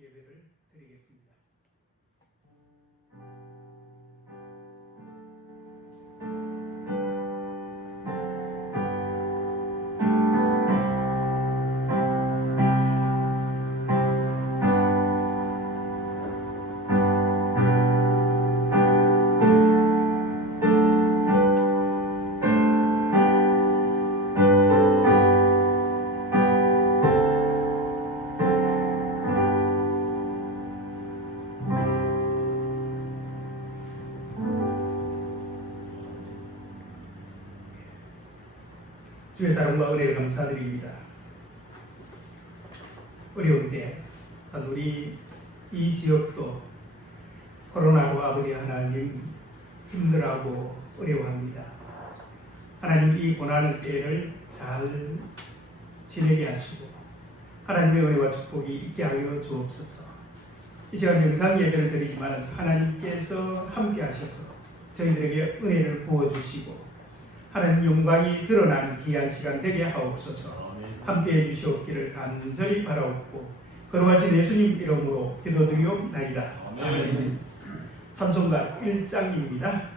예배를 드리겠습니다. 주의 사랑과 은혜를 감사드립니다. 어려운 때 우리 이 지역도 코로나로 아버지 하나님 힘들어하고 어려워합니다. 하나님 이 고난의 때를 잘 지내게 하시고 하나님의 은혜와 축복이 있게 하여 주옵소서. 이 시간 영상 예배를 드리지만 하나님께서 함께 하셔서 저희들에게 은혜를 부어주시고 하나님 영광이 드러나는 귀한 시간 되게 하옵소서. 함께해 주시옵기를 간절히 바라옵고 거룩하신 예수님 이름으로 기도드리옵나이다. 아멘. 찬송가 1장입니다.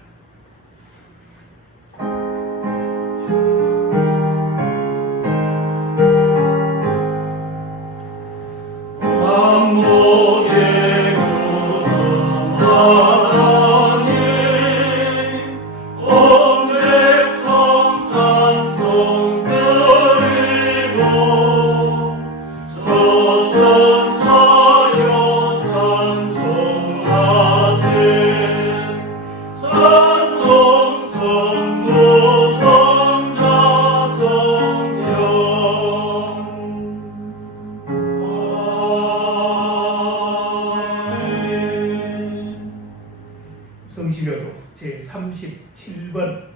성시교독 제37번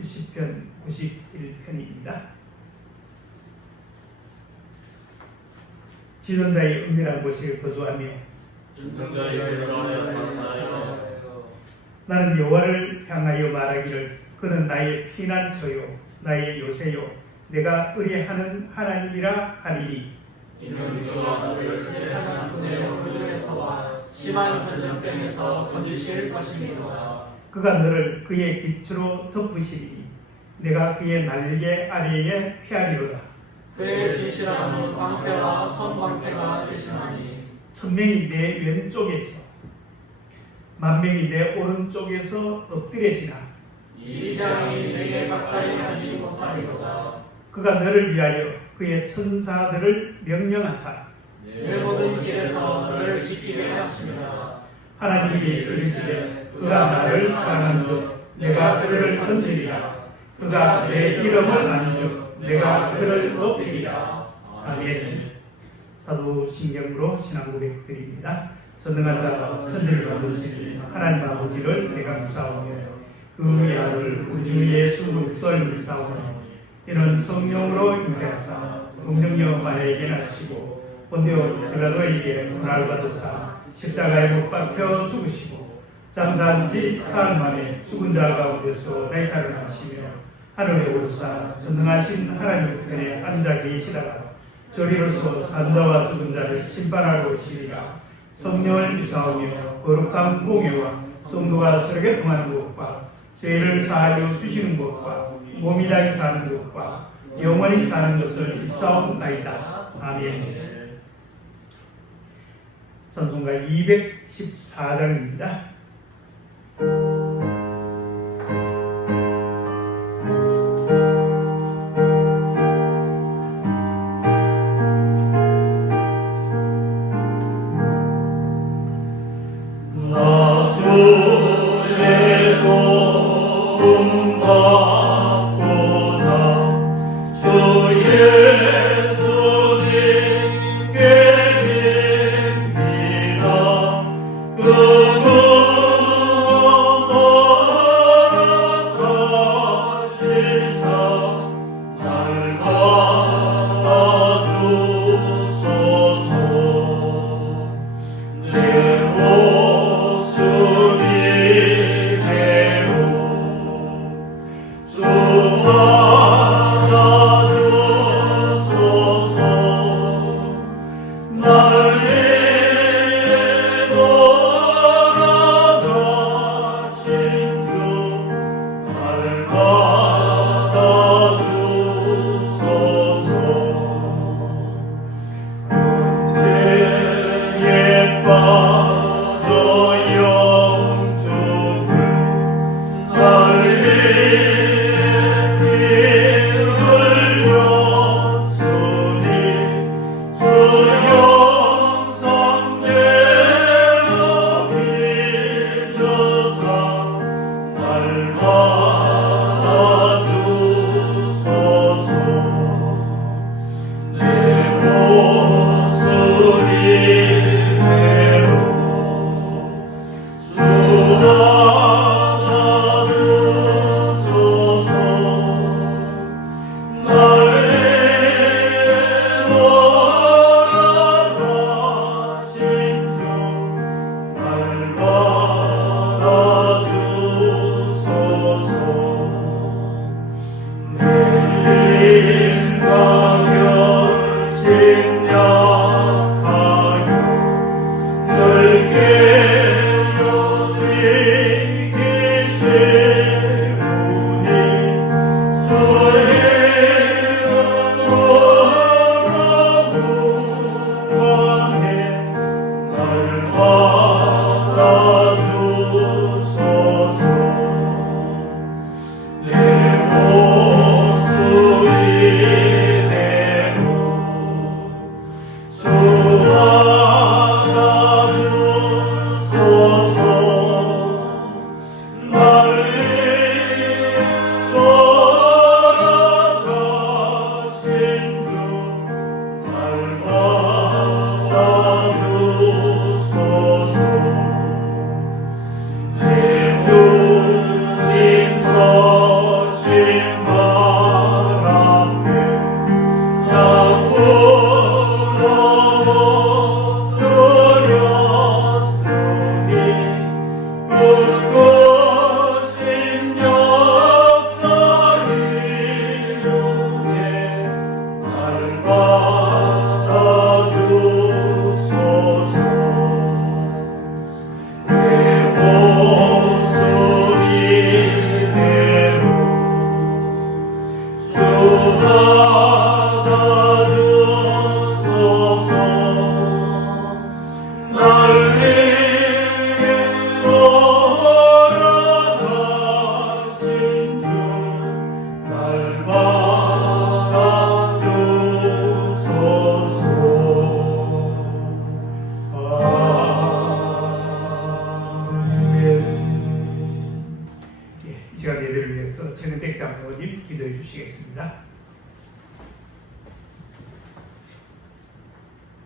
시편 91편입니다. 지존자의 은밀한 곳에 거주하며 나는 여호와를 향하여 말하기를 그는 나의 피난처요 나의 요새요 내가 의뢰하는 하나님이라 하리니 이는 그가 너를 세상 분의 얼굴에서와 심한 전염병에서 건지실 것이니라. 그가 너를 그의 깃으로 덮으시리니 내가 그의 날개 아래에 피하리로다. 그의 진실함은 방패와 손방패가 되시나니 천명이 내 왼쪽에서 만명이 내 오른쪽에서 엎드려지나 이 재앙이 내게 가까이 하지 못하리로다. 그가 너를 위하여 그의 천사들을 명령하사 내 모든 길에서 너를 지키게 하십니다. 하나님이 이르시되 그가 나를 사랑한즉 내가 그를 건지리라. 그가 내 이름을 아는즉 내가 그를 높이리라. 아멘. 사도신경으로 신앙 고백드립니다. 전능하사 천지를 만드신 하나님 아버지를 내가 믿사오며 그의 아들 우주 예수 그리스도를 믿사오며 이는 성령으로 잉태하사 동정녀 마리아에게 나시고 본디오 빌라도에게 고난을 받으사 십자가에 못 박혀 죽으시고 장사한 지 사흘 만에 죽은 자 가운데서 대사를 하시며 하늘에 오르사 전능하신 하나님 우편에 앉아 계시다가 저리로서 산자와 죽은 자를 심판하러 오시리라. 성령을 믿사오며 거룩한 공예와 성도가 서로게 통하는 것과 죄를 사하여 주시는 것과 몸이 다히 사는 것과 영원히 사는 것을 믿사옵나이다. 아멘. 찬송가 214장입니다. 그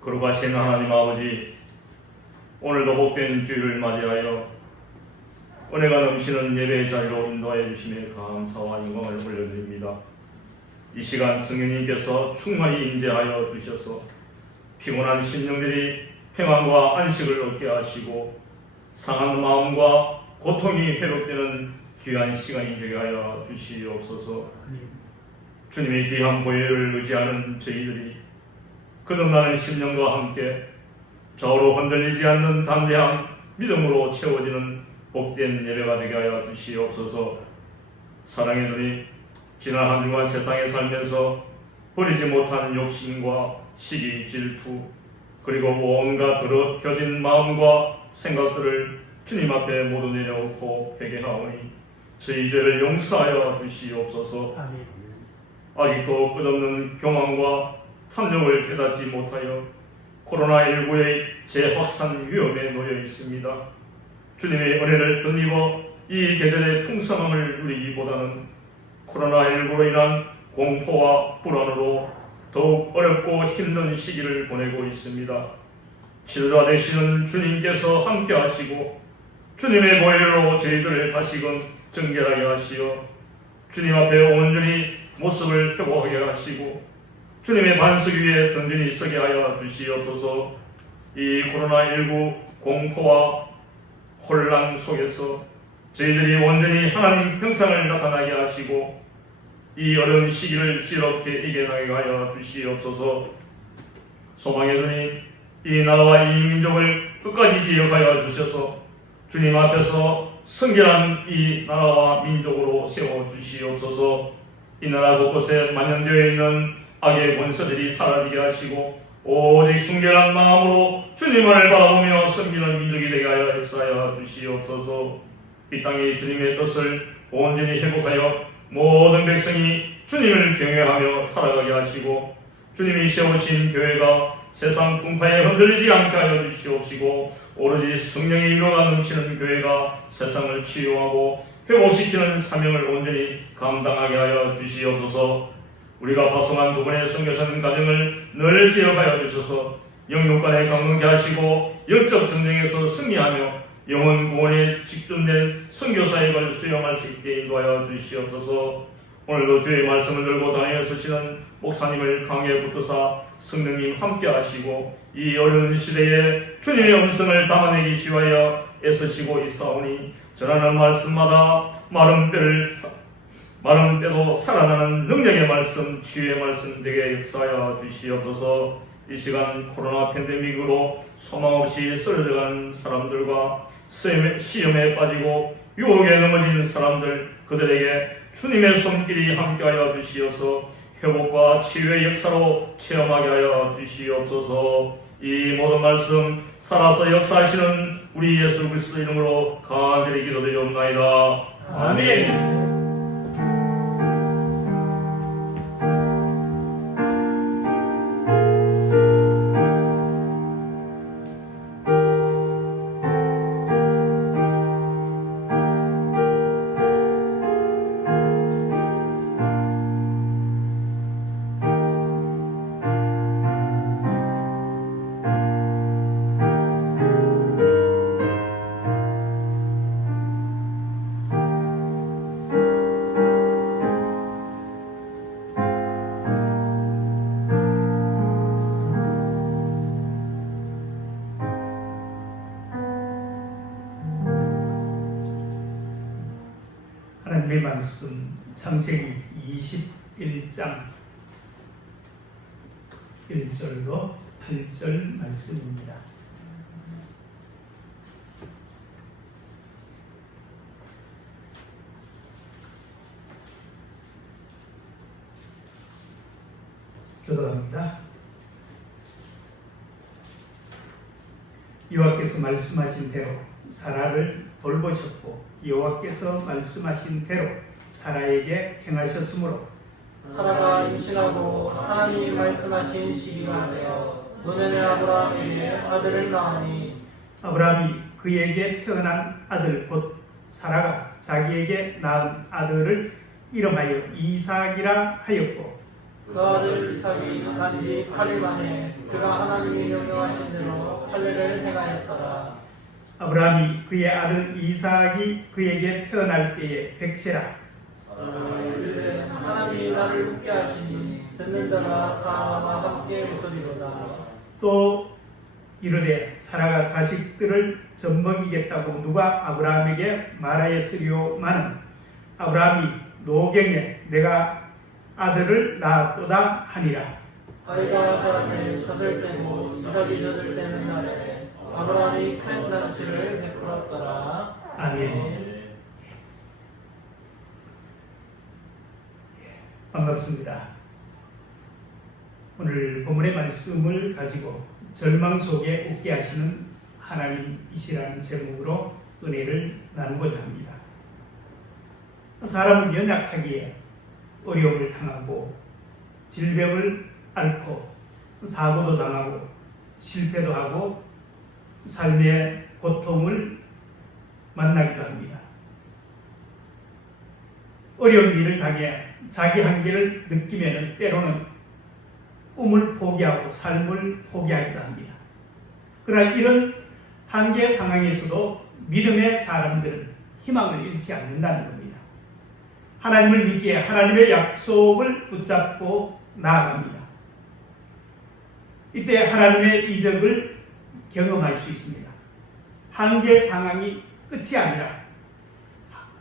거룩하신 하나님 아버지, 오늘도 복된 주일을 맞이하여 은혜가 넘치는 예배의 자리로 인도하여 주심에 감사와 영광을 올려드립니다. 이 시간 성령님께서 충만히 임재하여 주셔서 피곤한 심령들이 평안과 안식을 얻게 하시고 상한 마음과 고통이 회복되는 귀한 시간이 되게 하여 주시옵소서. 주님의 귀한 보혈을 의지하는 저희들이 거듭나는 심령과 함께 좌우로 흔들리지 않는 담대한 믿음으로 채워지는 복된 예배가 되게 하여 주시옵소서. 사랑의 주님, 지난 한 주간 세상에 살면서 버리지 못한 욕심과 시기, 질투, 그리고 온갖 더럽혀진 마음과 생각들을 주님 앞에 모두 내려놓고 회개하오니 저희 죄를 용서하여 주시옵소서. 아멘. 아직도 끝없는 교만과 탐욕을 깨닫지 못하여 코로나19의 재확산 위험에 놓여 있습니다. 주님의 은혜를 덧입어 이 계절의 풍성함을 누리기보다는 코로나19로 인한 공포와 불안으로 더욱 어렵고 힘든 시기를 보내고 있습니다. 치료자 되시는 주님께서 함께 하시고 주님의 보혈로 저희들을 다시금 정결하게 하시어 주님 앞에 온전히 모습을 회복하게 하시고 주님의 반석 위에 든든히 서게 하여 주시옵소서. 이 코로나19 공포와 혼란 속에서 저희들이 온전히 하나님 형상을 나타나게 하시고 이 어려운 시기를 지롭게 이겨나가게 하여 주시옵소서. 소망의 주님, 이 나라와 이 민족을 끝까지 기억하여 주셔서 주님 앞에서 성결한 이 나라와 민족으로 세워주시옵소서. 이 나라 곳곳에 만연되어 있는 악의 권세들이 사라지게 하시고 오직 순결한 마음으로 주님을 바라보며 섬기는 민족이 되게 하여 역사하여 주시옵소서. 이 땅에 주님의 뜻을 온전히 회복하여 모든 백성이 주님을 경외하며 살아가게 하시고 주님이 세우신 교회가 세상 풍파에 흔들리지 않게 하여 주시옵시고 오로지 성령의 위로가 넘치는 교회가 세상을 치유하고 회복시키는 사명을 온전히 감당하게 하여 주시옵소서. 우리가 파송한 두 분의 선교사님 가정을 늘 기억하여 주셔서 영육간에 강건케 하시고 영적 전쟁에서 승리하며 영혼 구원에 직준된 선교사역을 수행할 수 있게 인도하여 주시옵소서. 오늘도 주의 말씀을 들고 다니어 서시는 목사님을 강에 붙드사 성령님 함께 하시고 이 어려운 시대에 주님의 음성을 담아내기 시하여 애쓰시고 있사오니 전하는 말씀마다 마른 뼈도 살아나는 능력의 말씀, 치유의 말씀 되게 역사하여 주시옵소서. 이 시간 코로나 팬데믹으로 소망 없이 쓰러져간 사람들과 시험에 빠지고 유혹에 넘어진 사람들, 그들에게 주님의 손길이 함께하여 주시어서 회복과 치유의 역사로 체험하게 하여 주시옵소서. 이 모든 말씀 살아서 역사하시는 우리 예수 그리스도 이름으로 간절히 기도드리옵나이다. 아멘. 하나님의 말씀 창세기 21장 1절로 8절 말씀입니다. 기도합니다. 여호와께서 말씀하신 대로 사라를 돌보셨고 여호와께서 말씀하신 대로 사라에게 행하셨으므로 사라가 임신하고 하나님이 말씀하신 시기가 되어 노년의 아브라함에게 아들을 낳으니 아브라함이 그에게 태어난 아들 곧 사라가 자기에게 낳은 아들을 이름하여 이삭이라 하였고 그 아들 이삭이 난지 8일 만에 그가 하나님이 명령하신 대로 할례를 행하였더라. 아브라함이 그의 아들 이삭이 그에게 태어날 때에 백세라. 이르되 하나님이 나를 웃게 하시니 듣는 자가 다 나와 함께 웃으리로다. 또 이르되 사라가 자식들을 젖먹이겠다고 누가 아브라함에게 말하였으리요마는 아브라함이 노경에 내가 아들을 낳았도다 하니라. 아이가 자라매 젖을 때고 이삭이 젖을 때는 날에 아브라함이 큰 잔치를 베풀었더라. 아멘. 반갑습니다. 오늘 본문의 말씀을 가지고 절망 속에 웃게 하시는 하나님이시라는 제목으로 은혜를 나누고자 합니다. 사람은 연약하기에 어려움을 당하고 질병을 앓고 사고도 당하고 실패도 하고 삶의 고통을 만나기도 합니다. 어려운 일을 당해 자기 한계를 느끼면 때로는 꿈을 포기하고 삶을 포기하기도 합니다. 그러나 이런 한계 상황에서도 믿음의 사람들은 희망을 잃지 않는다는 겁니다. 하나님을 믿기에 하나님의 약속을 붙잡고 나아갑니다. 이때 하나님의 이적을 경험할 수 있습니다. 한계 상황이 끝이 아니라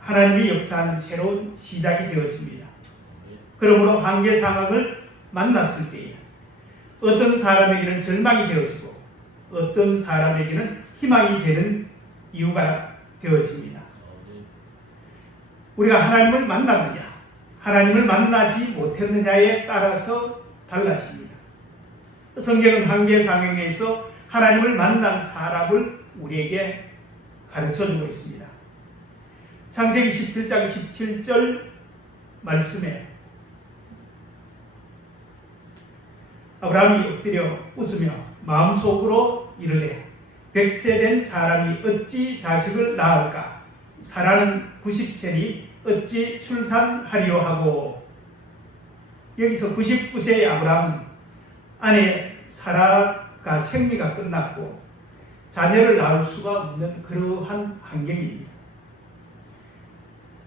하나님이 역사하는 새로운 시작이 되어집니다. 그러므로 한계 상황을 만났을 때에 어떤 사람에게는 절망이 되어지고 어떤 사람에게는 희망이 되는 이유가 되어집니다. 우리가 하나님을 만났느냐, 하나님을 만나지 못했느냐에 따라서 달라집니다. 성경은 한계 상황에서 하나님을 만난 사람을 우리에게 가르쳐주고 있습니다. 창세기 17장 17절 말씀에 아브라함이 엎드려 웃으며 마음속으로 이르되 백세 된 사람이 어찌 자식을 낳을까? 사라는 90세니 어찌 출산하리요 하고, 여기서 99세의 아브라함은 아내 사라가 생리가 끝났고 자녀를 낳을 수가 없는 그러한 환경입니다.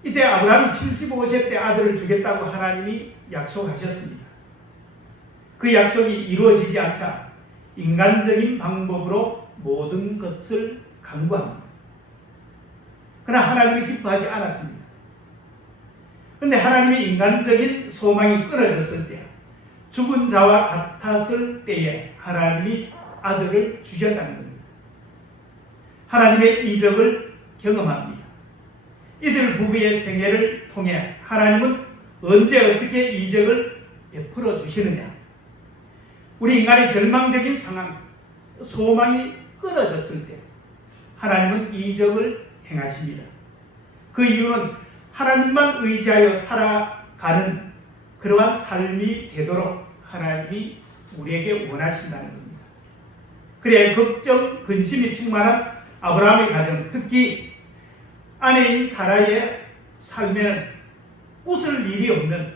이때 아브라함이 75세 때 아들을 주겠다고 하나님이 약속하셨습니다. 그 약속이 이루어지지 않자 인간적인 방법으로 모든 것을 강구합니다. 그러나 하나님이 기뻐하지 않았습니다. 그런데 하나님이 인간적인 소망이 끊어졌을 때, 죽은 자와 같았을 때에 하나님이 아들을 주셨다는 겁니다. 하나님의 이적을 경험합니다. 이들 부부의 생애를 통해 하나님은 언제 어떻게 이적을 베풀어 주시느냐? 우리 인간의 절망적인 상황, 소망이 끊어졌을 때 하나님은 이적을 행하십니다. 그 이유는 하나님만 의지하여 살아가는 그러한 삶이 되도록 하나님이 우리에게 원하신다는 겁니다. 그래야 걱정, 근심이 충만한 아브라함의 가정, 특히 아내인 사라의 삶에는 웃을 일이 없는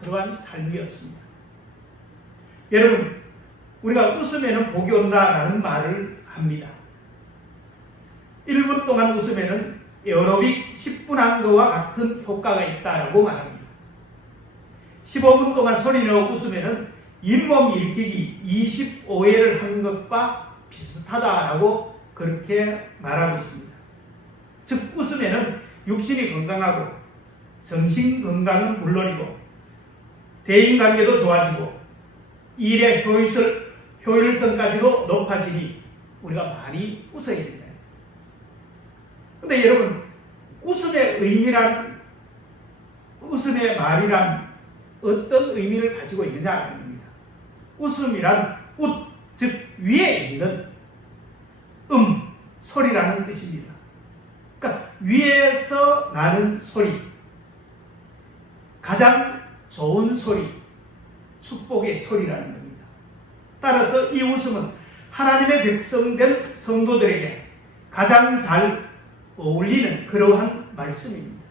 그러한 삶이었습니다. 여러분, 우리가 웃으면 복이 온다라는 말을 합니다. 1분 동안 웃으면 에어로빅 10분 한 것과 같은 효과가 있다라고 말합니다. 15분 동안 소리내어 웃으면 잇몸 일으키기 25회를 한 것과 비슷하다라고 그렇게 말하고 있습니다. 즉 웃으면 육신이 건강하고 정신 건강은 물론이고 대인관계도 좋아지고 일의 효율성까지도 높아지니 우리가 많이 웃어야 됩니다. 그런데 여러분, 웃음의 말이란 어떤 의미를 가지고 있느냐는 겁니다. 웃음이란 웃, 즉 위에 있는 소리라는 뜻입니다. 그러니까 위에서 나는 소리, 가장 좋은 소리, 축복의 소리라는 겁니다. 따라서 이 웃음은 하나님의 백성된 성도들에게 가장 잘 어울리는 그러한 말씀입니다.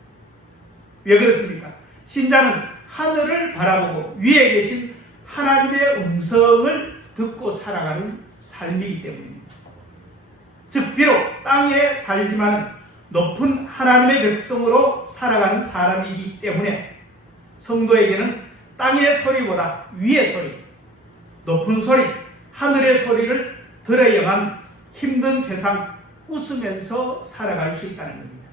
왜 그렇습니까? 신자는 하늘을 바라보고 위에 계신 하나님의 음성을 듣고 살아가는 삶이기 때문입니다. 즉 비록 땅에 살지만 높은 하나님의 백성으로 살아가는 사람이기 때문에 성도에게는 땅의 소리보다 위의 소리, 높은 소리, 하늘의 소리를 들어야만 힘든 세상 웃으면서 살아갈 수 있다는 겁니다.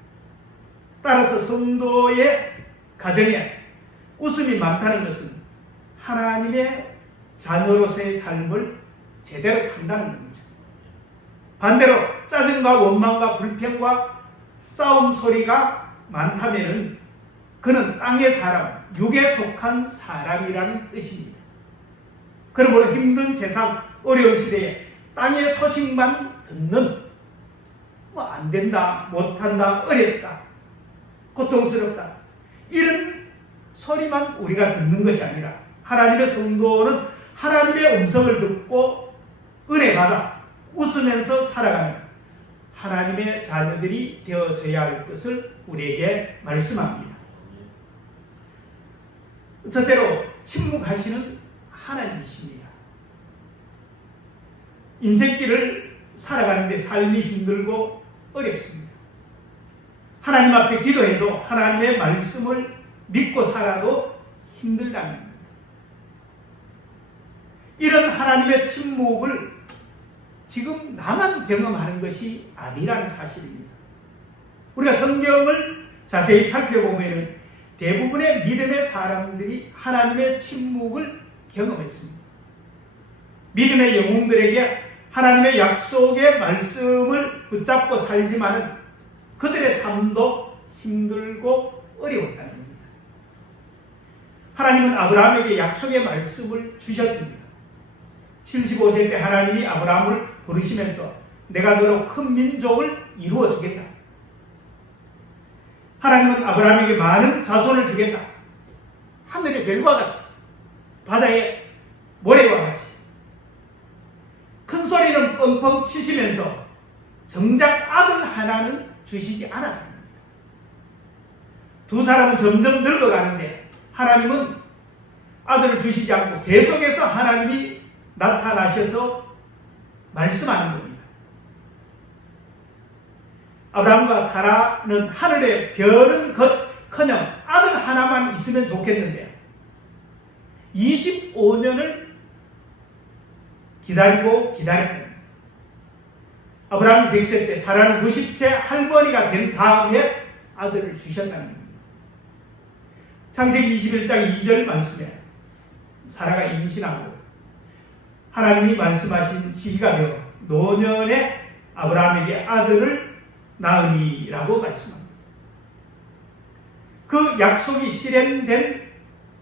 따라서 성도의 가정에 웃음이 많다는 것은 하나님의 자녀로서의 삶을 제대로 산다는 겁니다. 반대로 짜증과 원망과 불평과 싸움 소리가 많다면 그는 땅의 사람, 육에 속한 사람이라는 뜻입니다. 그러므로 힘든 세상, 어려운 시대에 땅의 소식만 듣는 안 된다, 못한다, 어렵다, 고통스럽다 이런 소리만 우리가 듣는 것이 아니라 하나님의 성도는 하나님의 음성을 듣고 은혜 받아 웃으면서 살아가는 하나님의 자녀들이 되어져야 할 것을 우리에게 말씀합니다. 첫째로 침묵하시는 하나님이십니다. 인생길을 살아가는데 삶이 힘들고 어렵습니다. 하나님 앞에 기도해도 하나님의 말씀을 믿고 살아도 힘들다는 겁니다. 이런 하나님의 침묵을 지금 나만 경험하는 것이 아니라는 사실입니다. 우리가 성경을 자세히 살펴보면 대부분의 믿음의 사람들이 하나님의 침묵을 경험했습니다. 믿음의 영웅들에게 하나님의 약속의 말씀을 붙잡고 살지만 그들의 삶도 힘들고 어려웠다는 겁니다. 하나님은 아브라함에게 약속의 말씀을 주셨습니다. 75세 때 하나님이 아브라함을 부르시면서 내가 너로 큰 민족을 이루어 주겠다. 하나님은 아브라함에게 많은 자손을 주겠다. 하늘의 별과 같이, 바다의 모래와 같이. 큰 소리는 뻥뻥 치시면서 정작 아들 하나는 주시지 않았답니다. 두 사람은 점점 늙어가는데 하나님은 아들을 주시지 않고 계속해서 하나님이 나타나셔서 말씀하는 겁니다. 아브라함과 사라는 하늘의 별은 커녕 아들 하나만 있으면 좋겠는데 25년을 기다리고 기다렸다. 아브라함이 100세 때 사라는 90세 할머니가 된 다음에 아들을 주셨다는 겁니다. 창세기 21장 2절 말씀에 사라가 임신하고 하나님이 말씀하신 시기가 되어 노년에 아브라함에게 아들을 낳으리라고 말씀합니다. 그 약속이 실현된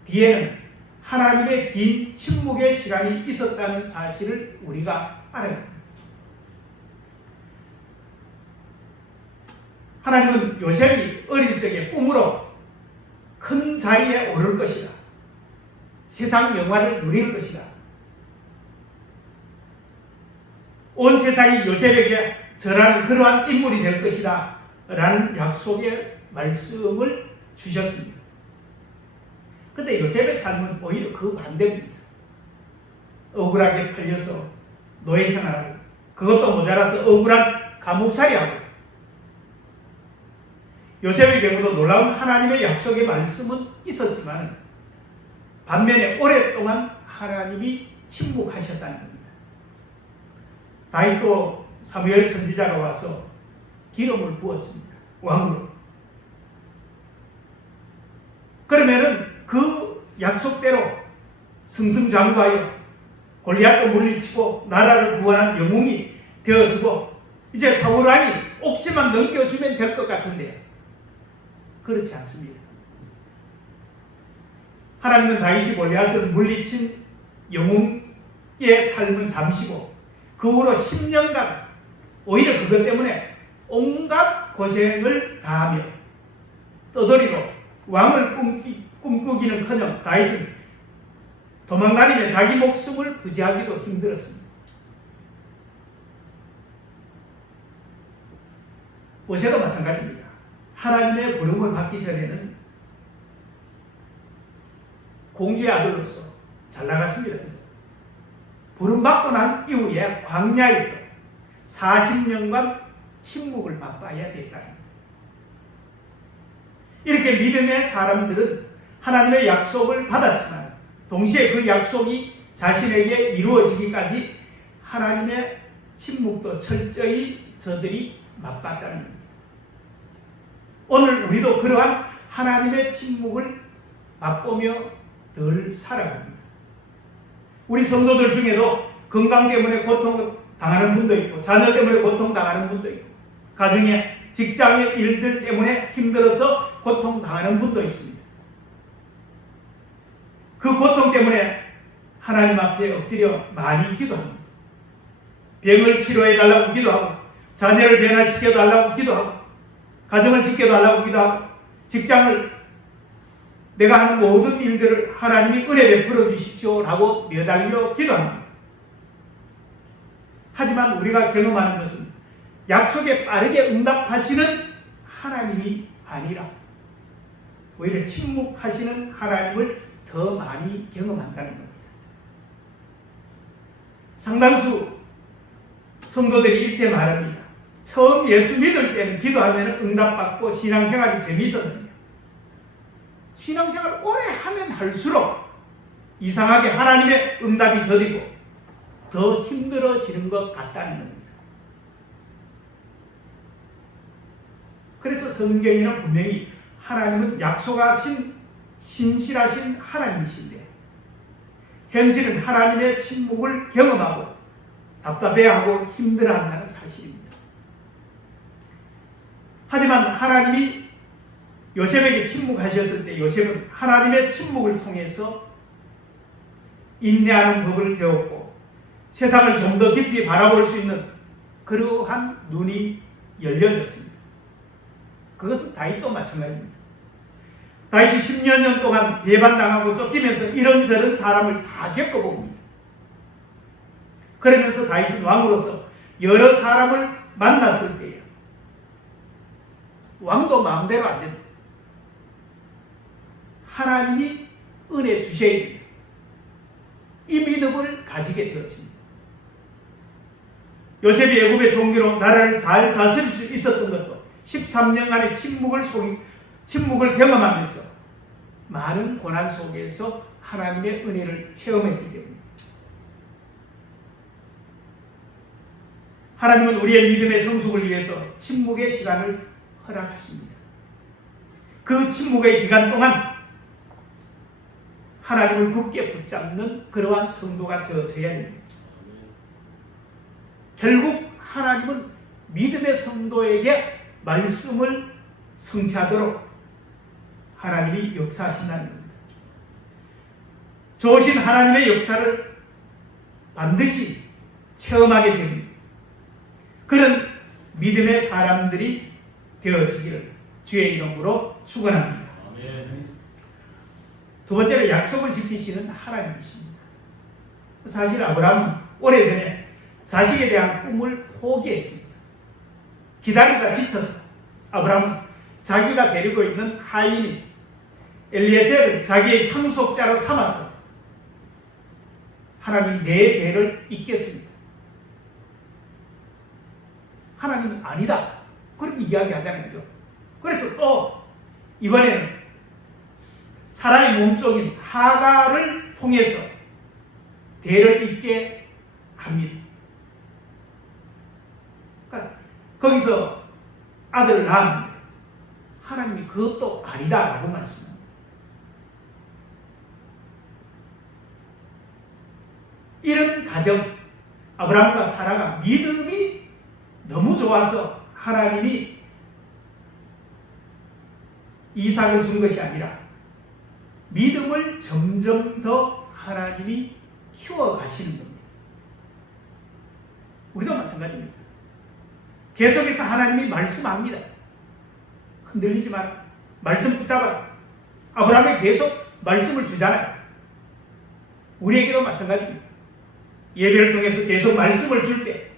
뒤에는 하나님의 긴 침묵의 시간이 있었다는 사실을 우리가 알아야 합니다. 하나님은 요셉이 어릴 적에 꿈으로 큰 자리에 오를 것이다. 세상 영화를 누릴 것이다. 온 세상이 요셉에게 절하는 그러한 인물이 될 것이다. 라는 약속의 말씀을 주셨습니다. 그런데 요셉의 삶은 오히려 그 반대입니다. 억울하게 팔려서 노예 생활하고 그것도 모자라서 억울한 감옥살이하고 요셉의 경우도 놀라운 하나님의 약속의 말씀은 있었지만 반면에 오랫동안 하나님이 침묵하셨다는 겁니다. 다윗도 사무엘 선지자가 와서 기름을 부었습니다. 왕으로. 그러면은 그 약속대로 승승장구하여 골리앗도 물리치고 나라를 구원한 영웅이 되어주고 이제 사울 왕이 옥시만 넘겨주면 될 것 같은데 그렇지 않습니다. 하나님은 다윗이 골리앗을 물리친 영웅의 삶은 잠시고 그 후로 10년간 오히려 그것 때문에 온갖 고생을 다하며 떠돌이로 왕을 꿈꾸기는커녕 다윗은 도망다니며 자기 목숨을 부지하기도 힘들었습니다. 모세도 마찬가지입니다. 하나님의 부름을 받기 전에는 공주의 아들로서 잘 나갔습니다. 부름받고 난 이후에 광야에서 40년간 침묵을 맛봐야 됐다는 거예요. 이렇게 믿음의 사람들은 하나님의 약속을 받았지만 동시에 그 약속이 자신에게 이루어지기까지 하나님의 침묵도 철저히 저들이 맛봤다는 겁니다. 오늘 우리도 그러한 하나님의 침묵을 맛보며 늘 살아갑니다. 우리 성도들 중에도 건강 때문에 고통당하는 분도 있고 자녀 때문에 고통당하는 분도 있고 가정에 직장의 일들 때문에 힘들어서 고통당하는 분도 있습니다. 그 고통 때문에 하나님 앞에 엎드려 많이 기도합니다. 병을 치료해달라고 기도하고 자녀를 변화시켜달라고 기도하고 가정을 지켜달라고 기도하고 직장을 내가 하는 모든 일들을 하나님이 은혜 베풀어 주십시오라고 매달려 기도합니다. 하지만 우리가 경험하는 것은 약속에 빠르게 응답하시는 하나님이 아니라 오히려 침묵하시는 하나님을 더 많이 경험한다는 겁니다. 상당수 성도들이 이렇게 말합니다. 처음 예수 믿을 때는 기도하면 응답받고 신앙생활이 재미있었는데 신앙생활 오래 하면 할수록 이상하게 하나님의 응답이 더디고 더 힘들어지는 것 같다는 겁니다. 그래서 성경에는 분명히 하나님은 약속하신 신실하신 하나님이신데 현실은 하나님의 침묵을 경험하고 답답해하고 힘들어한다는 사실입니다. 하지만 하나님이 요셉에게 침묵하셨을 때 요셉은 하나님의 침묵을 통해서 인내하는 법을 배웠고 세상을 좀 더 깊이 바라볼 수 있는 그러한 눈이 열려졌습니다. 그것은 다윗도 마찬가지입니다. 다윗이 10여 년 동안 배반당하고 쫓기면서 이런저런 사람을 다 겪어봅니다. 그러면서 다윗은 왕으로서 여러 사람을 만났을 때에 왕도 마음대로 안 된다. 하나님이 은혜 주셔야 됩니다. 이 믿음을 가지게 되어집니다. 요셉이 애굽의 종기로 나라를 잘 다스릴 수 있었던 것도 13년간의 침묵을 경험하면서 많은 고난 속에서 하나님의 은혜를 체험했기 때문입니다. 하나님은 우리의 믿음의 성숙을 위해서 침묵의 시간을 허락하십니다. 그 침묵의 기간 동안 하나님을 굳게 붙잡는 그러한 성도가 되어져야 됩니다. 결국 하나님은 믿음의 성도에게 말씀을 성취하도록 하나님이 역사하신다는 겁니다. 좋으신 하나님의 역사를 반드시 체험하게 됩니다. 그런 믿음의 사람들이 되어지기를 주의 이름으로 축원합니다. 두 번째로 약속을 지키시는 하나님이십니다. 사실 아브라함은 오래전에 자식에 대한 꿈을 포기했습니다. 기다리다 지쳐서 아브라함은 자기가 데리고 있는 하인인 엘리에셀을 자기의 상속자로 삼아서 하나님 내 대를 잇겠습니다. 하나님은 아니다. 그렇게 이야기하자는 거죠. 그래서 또 이번에는 사라의 몸종인 하가를 통해서 대를 잇게 합니다. 그러니까 거기서 아들을 낳았는데 하나님이 그것도 아니다라고 말씀합니다. 이런 가정, 아브라함과 사라가 믿음이 너무 좋아서 하나님이 이삭을 준 것이 아니라 믿음을 점점 더 하나님이 키워가시는 겁니다. 우리도 마찬가지입니다. 계속해서 하나님이 말씀합니다. 흔들리지 마라. 말씀 붙잡아라. 아브라함이 계속 말씀을 주잖아요. 우리에게도 마찬가지입니다. 예배를 통해서 계속 말씀을 줄 때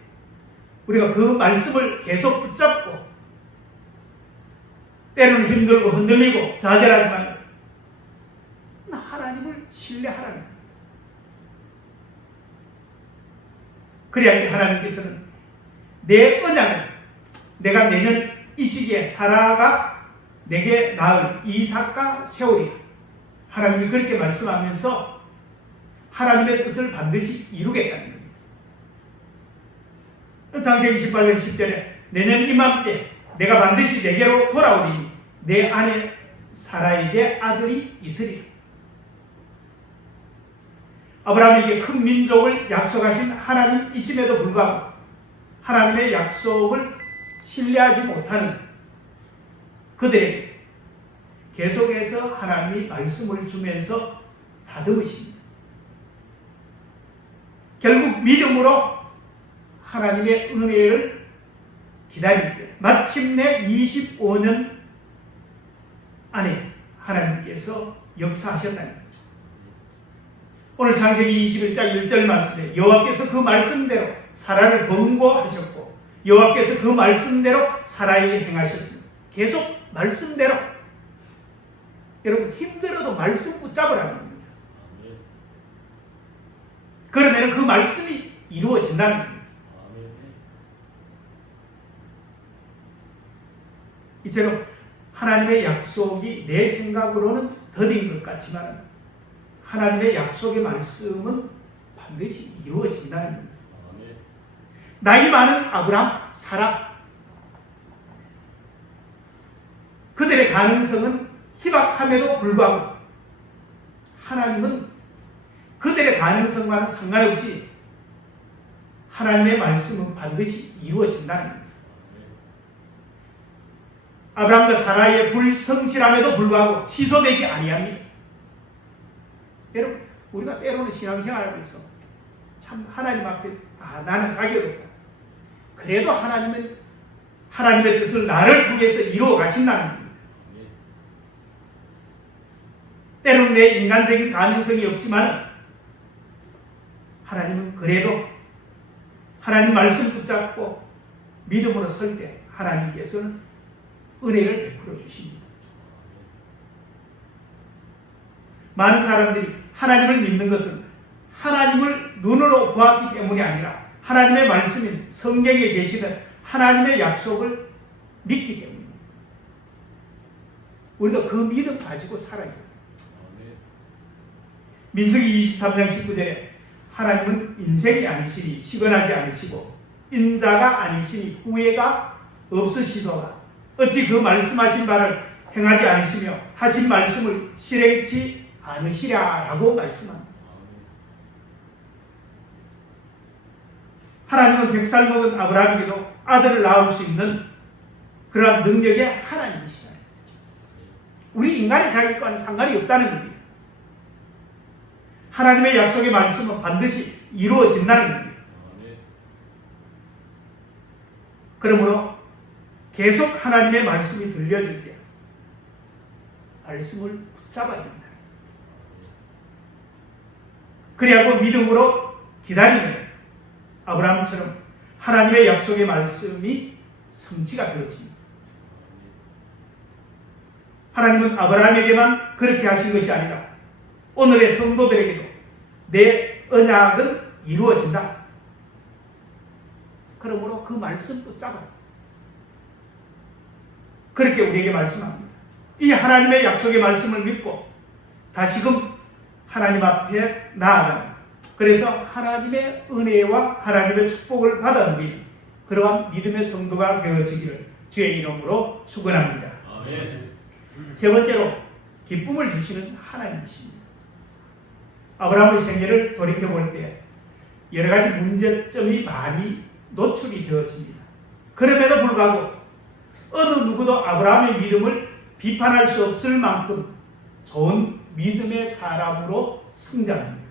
우리가 그 말씀을 계속 붙잡고 때로는 힘들고 흔들리고 좌절하지만 하나님을 신뢰하라는 겁니다. 그래야 하나님께서는 내 언약을 내가 내년 이 시기에 사라가 내게 낳을 이삭과 세우리라. 하나님이 그렇게 말씀하면서 하나님의 뜻을 반드시 이루겠다는 겁니다. 창세기 18장 10절에 내년 이맘때 내가 반드시 내게로 돌아오리니 내 아내 사라에게 아들이 있으리라. 아브라함에게 큰 민족을 약속하신 하나님이심에도 불구하고 하나님의 약속을 신뢰하지 못하는 그들에게 계속해서 하나님이 말씀을 주면서 다듬으십니다. 결국 믿음으로 하나님의 은혜를 기다릴 때 마침내 25년 안에 하나님께서 역사하셨다는 거예요. 오늘 창세기 21장 1절 말씀에 여호와께서 그 말씀대로 사라를 번거하셨고 여호와께서 그 말씀대로 사라에게 행하셨습니다. 계속 말씀대로. 여러분 힘들어도 말씀 붙잡으라는 겁니다. 그러면 그 말씀이 이루어진다는 겁니다. 이처럼 하나님의 약속이 내 생각으로는 더딘 것 같지만 하나님의 약속의 말씀은 반드시 이루어진다는 겁니다. 나이 많은 아브람, 사라 그들의 가능성은 희박함에도 불구하고 하나님은 그들의 가능성과는 상관없이 하나님의 말씀은 반드시 이루어진다는 겁니다. 아브람과 사라의 불성실함에도 불구하고 취소되지 아니합니다. 여러분 우리가 때로는 신앙생활에서 참 하나님 앞에 나는 자격이 없다. 그래도 하나님은 하나님의 뜻을 나를 통해서 이루어 가신다는 겁니다. 때로는 내 인간적인 가능성이 없지만 하나님은 그래도 하나님 말씀 붙잡고 믿음으로 설 때 하나님께서는 은혜를 베풀어 주십니다. 많은 사람들이 하나님을 믿는 것은 하나님을 눈으로 보았기 때문이 아니라 하나님의 말씀인 성경에 계시는 하나님의 약속을 믿기 때문입니다. 우리도 그 믿음 가지고 살아야 돼요. 민수기 23장 19절에 하나님은 인생이 아니시니 시건하지 않으시고 인자가 아니시니 후회가 없으시도다. 어찌 그 말씀하신 바를 행하지 않으시며 하신 말씀을 실행치 않으시랴라고 말씀합니다. 하나님은 100살 먹은 아브라함에게도 아들을 낳을 수 있는 그러한 능력의 하나님이시다. 우리 인간의 자격과는 상관이 없다는 겁니다. 하나님의 약속의 말씀은 반드시 이루어진다는 겁니다. 그러므로 계속 하나님의 말씀이 들려질 때 말씀을 붙잡아야 됩니다. 그리하고 믿음으로 기다리면 아브라함처럼 하나님의 약속의 말씀이 성취가 되어집니다. 하나님은 아브라함에게만 그렇게 하신 것이 아니라 오늘의 성도들에게도 내 언약은 이루어진다. 그러므로 그 말씀 붙잡아. 그렇게 우리에게 말씀합니다. 이 하나님의 약속의 말씀을 믿고 다시금 하나님 앞에 나아가는, 그래서 하나님의 은혜와 하나님의 축복을 받아들이는 그러한 믿음의 성도가 되어지기를 주의 이름으로 축원합니다. 아멘. 세 번째로 기쁨을 주시는 하나님이십니다. 아브라함의 생애를 돌이켜볼 때 여러 가지 문제점이 많이 노출이 되어집니다. 그럼에도 불구하고 어느 누구도 아브라함의 믿음을 비판할 수 없을 만큼 좋은 믿음의 사람으로 성장합니다.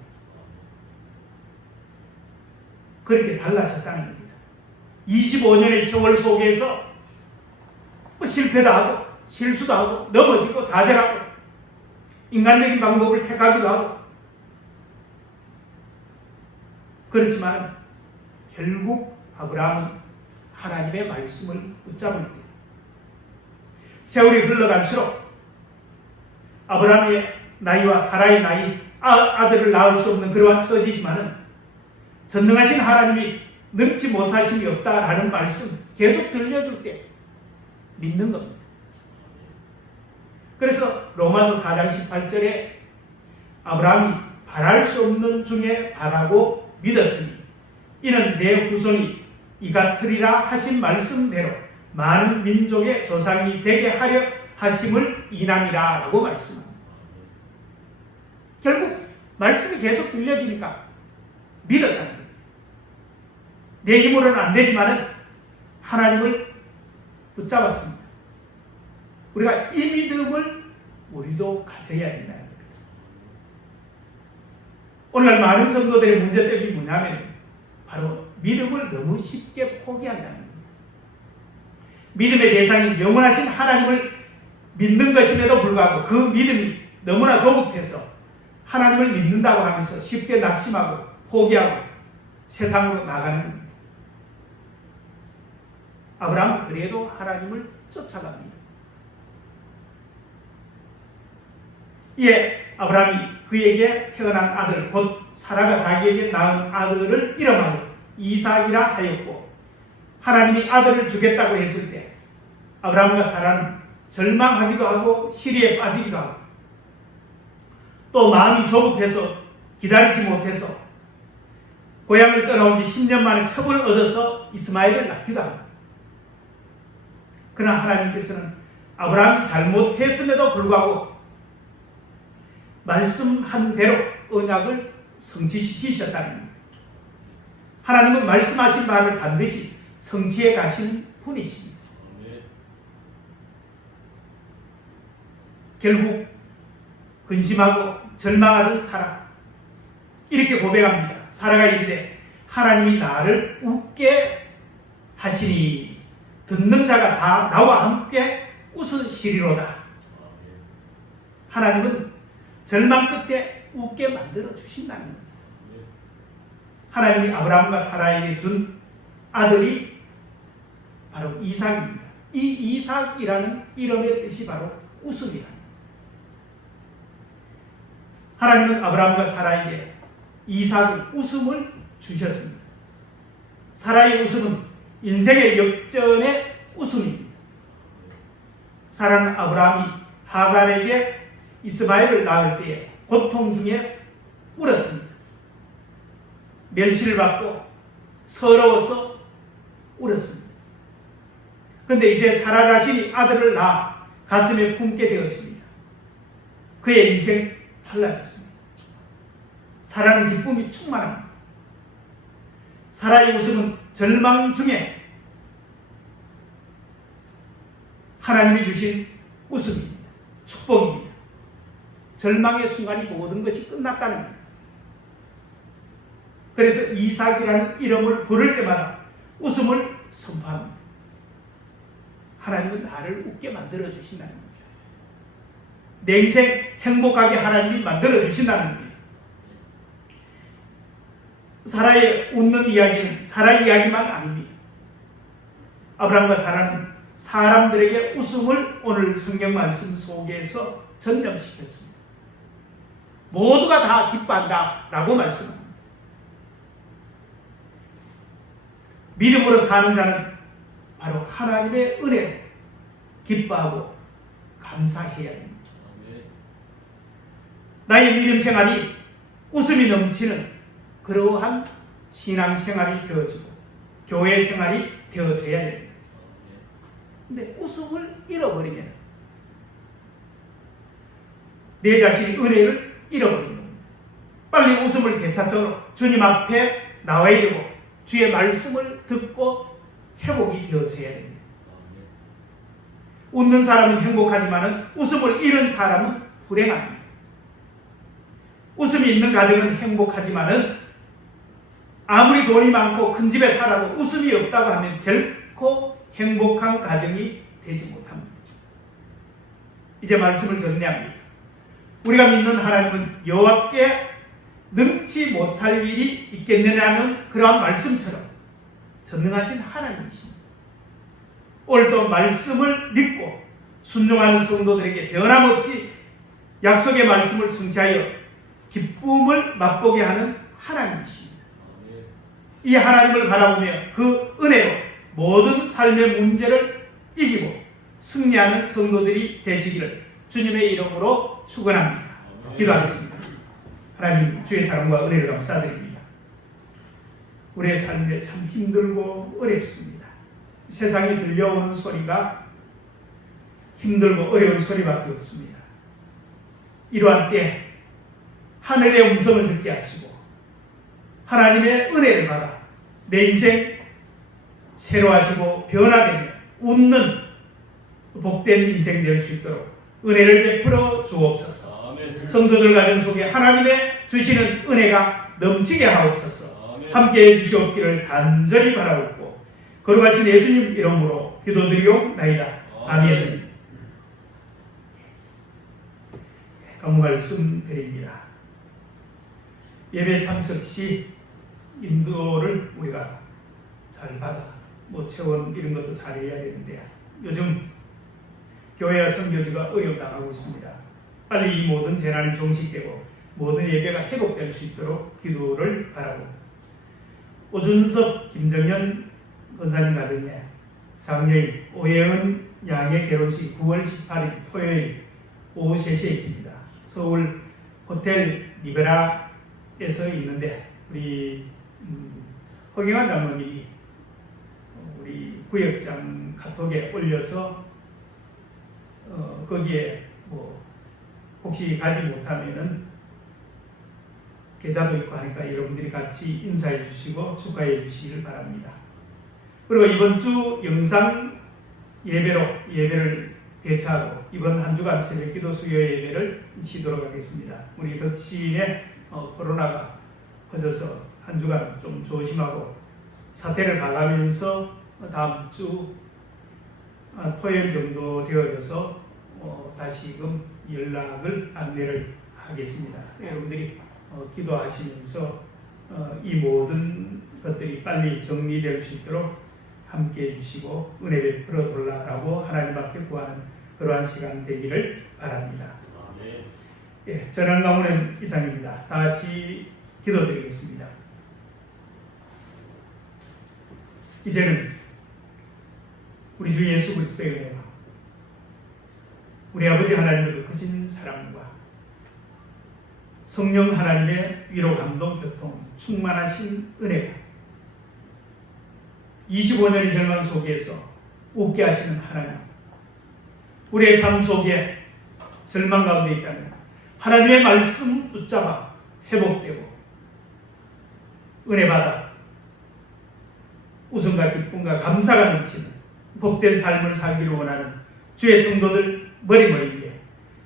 그렇게 달라졌다는 겁니다. 25년의 세월 속에서 실패도 하고 실수도 하고 넘어지고 좌절하고 인간적인 방법을 택하기도 하고, 그렇지만 결국 아브라함은 하나님의 말씀을 붙잡을 때 세월이 흘러갈수록 아브라함의 나이와 사라의 나이, 아들을 낳을 수 없는 그러한 처지지만은 전능하신 하나님이 능치 못하심이 없다라는 말씀 계속 들려줄 때 믿는 겁니다. 그래서 로마서 4장 18절에 아브라함이 바랄 수 없는 중에 바라고 믿었으니 이는 내 후손이 이 같으리라 하신 말씀대로 많은 민족의 조상이 되게 하려 하심을 인함이라 라고 말씀합니다. 결국 말씀이 계속 들려지니까 믿었다는 겁니다. 내 힘으로는 안 되지만은 하나님을 붙잡았습니다. 우리가 이 믿음을 우리도 가져야 된다는 겁니다. 오늘날 많은 성도들의 문제점이 뭐냐면 바로 믿음을 너무 쉽게 포기한다는 겁니다. 믿음의 대상이 영원하신 하나님을 믿는 것임에도 불구하고 그 믿음이 너무나 조급해서 하나님을 믿는다고 하면서 쉽게 낙심하고 포기하고 세상으로 나가는 겁니다. 아브라함은 그래도 하나님을 쫓아갑니다. 이에 아브라함이 그에게 태어난 아들 곧 사라가 자기에게 낳은 아들을 이름하여 이삭이라 하였고 하나님이 아들을 주겠다고 했을 때 아브라함과 사라는 절망하기도 하고 시리에 빠지기도 하고 또 마음이 조급해서 기다리지 못해서 고향을 떠나온 지 10년 만에 첩을 얻어서 이스마엘을 낳기도 합니다. 그러나 하나님께서는 아브라함이 잘못했음에도 불구하고 말씀한 대로 언약을 성취시키셨다는 겁니다. 하나님은 말씀하신 바를 반드시 성취해 가시는 분이십니다. 결국 근심하고 절망하던 사라 이렇게 고백합니다. 사라가 이르되 하나님이 나를 웃게 하시니 듣는 자가 다 나와 함께 웃으시리로다. 하나님은 절망 끝에 웃게 만들어 주신다는 겁니다. 하나님이 아브라함과 사라에게 준 아들이 바로 이삭입니다. 이 이삭이라는 이름의 뜻이 바로 웃음이랍니다. 하나님은 아브라함과 사라에게 이삭의 웃음을 주셨습니다. 사라의 웃음은 인생의 역전의 웃음입니다. 사라는 아브라함이 하갈에게 이스마엘을 낳을 때에 고통 중에 울었습니다. 멸시를 받고 서러워서 울었습니다. 그런데 이제 사라 자신이 아들을 낳아 가슴에 품게 되었습니다. 그의 인생 달라졌습니다. 사라는 기쁨이 충만합니다. 사라의 웃음은 절망 중에 하나님이 주신 웃음입니다. 축복입니다. 절망의 순간이 모든 것이 끝났다는 겁니다. 그래서 이삭이라는 이름을 부를 때마다 웃음을 선포합니다. 하나님은 나를 웃게 만들어 주신다는 거죠. 내 인생 행복하게 하나님이 만들어 주신다는 겁니다. 사라의 웃는 이야기는 사라의 이야기만 아닙니다. 아브라함과 사라는 사람들에게 웃음을 오늘 성경 말씀 속에서 전염시켰습니다. 모두가 다 기뻐한다 라고 말씀합니다. 믿음으로 사는 자는 바로 하나님의 은혜를 기뻐하고 감사해야 합니다. 나의 믿음 생활이 웃음이 넘치는 그러한 신앙생활이 되어지고 교회 생활이 되어져야 됩니다. 근데 웃음을 잃어버리면 내 자신이 은혜를 잃어버립니다. 빨리 웃음을 되찾도록 주님 앞에 나와야 되고 주의 말씀을 듣고 회복이 되어져야 됩니다. 웃는 사람은 행복하지만 웃음을 잃은 사람은 불행합니다. 웃음이 있는 가정은 행복하지만 아무리 돈이 많고 큰 집에 살아도 웃음이 없다고 하면 결코 행복한 가정이 되지 못합니다. 이제 말씀을 정리합니다. 우리가 믿는 하나님은 여호와께 능치 못할 일이 있겠느냐는 그러한 말씀처럼 전능하신 하나님이십니다. 오늘도 말씀을 믿고 순종하는 성도들에게 변함없이 약속의 말씀을 성취하여 기쁨을 맛보게 하는 하나님이십니다. 이 하나님을 바라보며 그 은혜로 모든 삶의 문제를 이기고 승리하는 성도들이 되시기를 주님의 이름으로 축원합니다. 기도하겠습니다. 하나님, 주의 사랑과 은혜를 감사드립니다. 우리의 삶에 참 힘들고 어렵습니다. 세상에 들려오는 소리가 힘들고 어려운 소리밖에 없습니다. 이러한 때 하늘의 음성을 듣게 하시고 하나님의 은혜를 받아 내 인생 새로워지고 변화되며 웃는 복된 인생 될 수 있도록 은혜를 베풀어 주옵소서. 아멘. 성도들 가정 속에 하나님의 주시는 은혜가 넘치게 하옵소서. 아멘. 함께해 주시옵기를 간절히 바라옵고 거룩하신 예수님 이름으로 기도드리옵나이다. 아멘. 강무 말씀 드립니다. 예배 참석 시 인도를 우리가 잘 받아 체원 이런 것도 잘해야 되는데 요즘 교회와 선교지가 어려움당하고 있습니다. 빨리 이 모든 재난이 종식되고 모든 예배가 회복될 수 있도록 기도를 바라고 오준섭, 김정현 권사님 가정에 장녀인 오예은 양의 결혼식 9월 18일 토요일 오후 3시에 있습니다. 서울 호텔 리베라에서 있는데 우리 허경환 장로님이 우리 구역장 카톡에 올려서 거기에 혹시 가지 못하면은 계좌도 있고 하니까 여러분들이 같이 인사해 주시고 축하해 주시길 바랍니다. 그리고 이번 주 영상 예배를 대차하고 이번 한 주간 새벽기도 수요 예배를 쉬도록 하겠습니다. 우리 덕신에 코로나가 퍼져서 한 주간 좀 조심하고 사태를 봐가면서 다음 주 토요일 정도 되어져서 다시금 안내를 하겠습니다. 여러분들이 기도하시면서 이 모든 것들이 빨리 정리될 수 있도록 함께 해주시고 은혜 베풀어 달라고 하나님 앞에 구하는 그러한 시간 되기를 바랍니다. 예, 전한 강원은 이상입니다. 다 같이 기도드리겠습니다. 이제는 우리 주 예수 그리스도의 은혜와 우리 아버지 하나님의 크신 사랑과 성령 하나님의 위로 감동 교통 충만하신 은혜가 25년의 절망 속에서 웃게 하시는 하나님, 우리의 삶 속에 절망 가운데 있다면 하나님의 말씀 붙잡아 회복되고 은혜 받아 웃음과 기쁨과 감사가 넘치는 복된 삶을 살기를 원하는 주의 성도들 머리 위에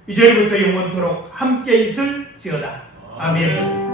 이제부터 영원토록 함께 있을지어다. 아멘.